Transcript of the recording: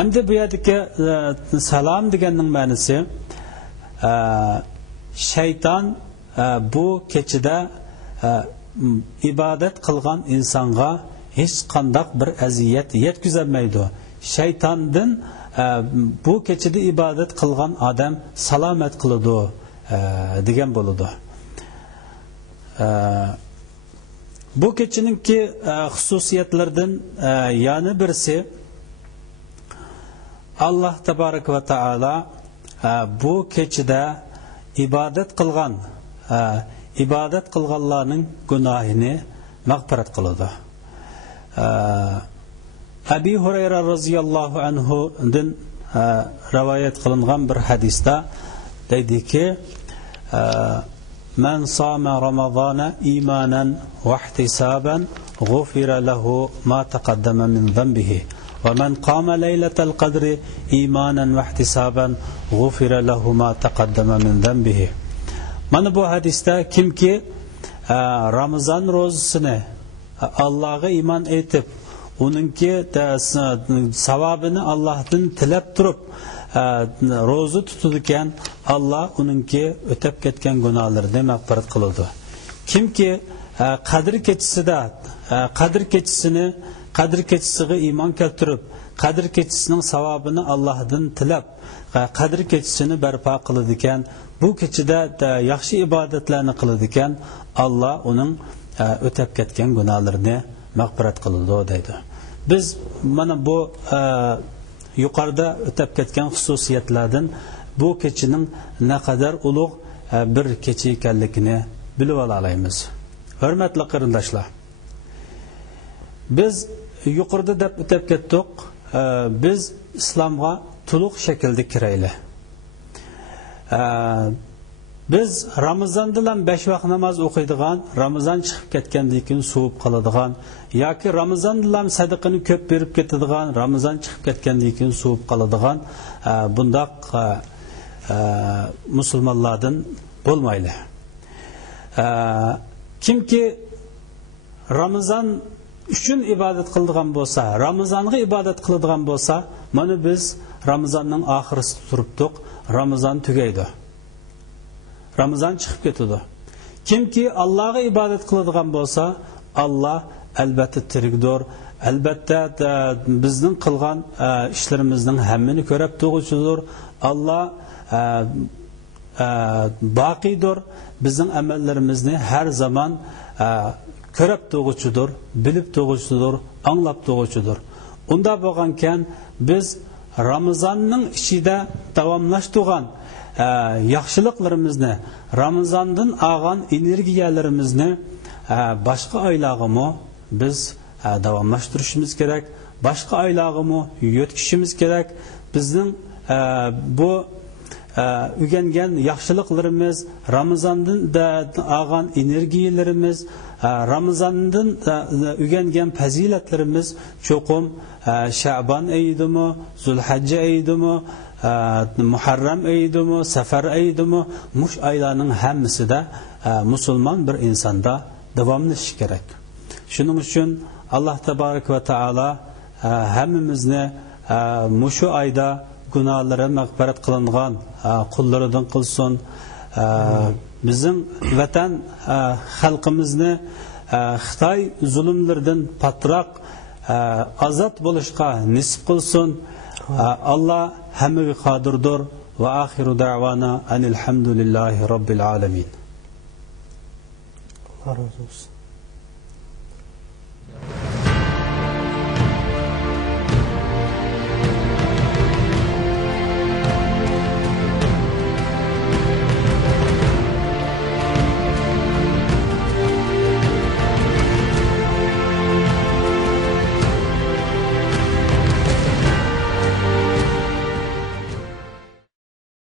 Endi bu yerdagi salom deganning ma'nosi shayton bu kechida ibodat qilgan insonga hech qanday bir aziyat yetkazolmaydi. Shaytondan bu kechida ibodat qilgan odam salomat qiladi degan bo'ladi. Bu kechininki xususiyatlardan yana birisi Allah tabarak va taala bu kechida ibodat qilganlarning gunohini mag'firat qiladi. Abi Hurayra roziyallohu anhu dan rivoyat qilingan bir hadisda deydiki, "Man sama Ramazana imanan va ihtisaban ghufira lahu ma taqaddama min dhanbihi va man qama laylatal qadri imanan va ihtisaban ghufira lahu ma taqaddama min dhanbihi." Mana bu hadisda kimki Ramazan rozasini Allah'a iman etib, onunki savabını Allah'tan tilab turib roza tutadigan, Allah onunki o'tab ketgan gunohlarini mag'firat qiladi. Kimki Qadr kechisiga iymon keltirib, Qadr kechisining savobini Allohdan tilab, Qadr kechisini barpo qiladigan, bu kechida yaxshi ibodatlarni qiladigan, Allah uning o'tab ketgan gunohlarini mag'firat qiladi deydi. Biz mana bu yuqorida o'tab ketgan xususiyatlardan bu kechining naqadar ulug' bir kecha ekanligini bilib olamiz. Hurmatli qarindoshlar, biz yuqorida deb o'tab ketdik, biz islomga to'liq shaklda kiraylik. Biz Ramazondan 5 vaqt namoz o'qiydigan, Ramazon chiqib ketgandan keyin suvib qoladigan yoki Ramazondan sadaqani ko'p berib ketadigan, Ramazon chiqib ketgandan keyin suvib qoladigan bundoq musulmonlardan bo'lmaydi. Kimki Ramazon uchun ibodat qiladigan bo'lsa, Ramazonga ibodat qiladigan bo'lsa, mana biz Ramazonning oxirisida turibdik, Ramazon tugaydi. Ramazon chiqib ketadi. Kimki Allohga ibodat qiladigan bo'lsa, Alloh albatta tirikdir, albatta bizning qilgan ishlarimizning hammani ko'rib turuvchidir. Alloh baqidir, bizning amallarimizni har zaman ko'rib turuvchidir, bilib turuvchidir, anglab turuvchidir. Unda bo'lgankan biz Ramazonning ichida davomlashtirgan yaxshiliklarimizni, Ramazondan olgan energiyalarimizni boshqa oylarga biz davomlashtirishimiz kerak, boshqa oylarga yo'tkishimiz kerak. Bizning bu o'rgangan yaxshiliklarimiz, Ramazondan olgan energiyalarimiz, Ramazondan o'rgangan fazilatlarimiz cho'qim Sha'ban oyidimi, Zulhajja oyidimi, Muharram oyidimi, Safar oyidimi, mush oylarning hammasida musulmon bir insonda davomlashish kerak. Shuning uchun Alloh tabarak va taolo hammamizni mushu oyda gunohlari mag'firat qilingan qullaridan qilsin. Bizim vatan xalqimizni Xitoy zulmlaridan patroq azod bo'lishga nisib qilsin. Allah hammaga qodirdir. Va axiru da'vana anil hamdulillahi robbil alamin. Allah razı olsun.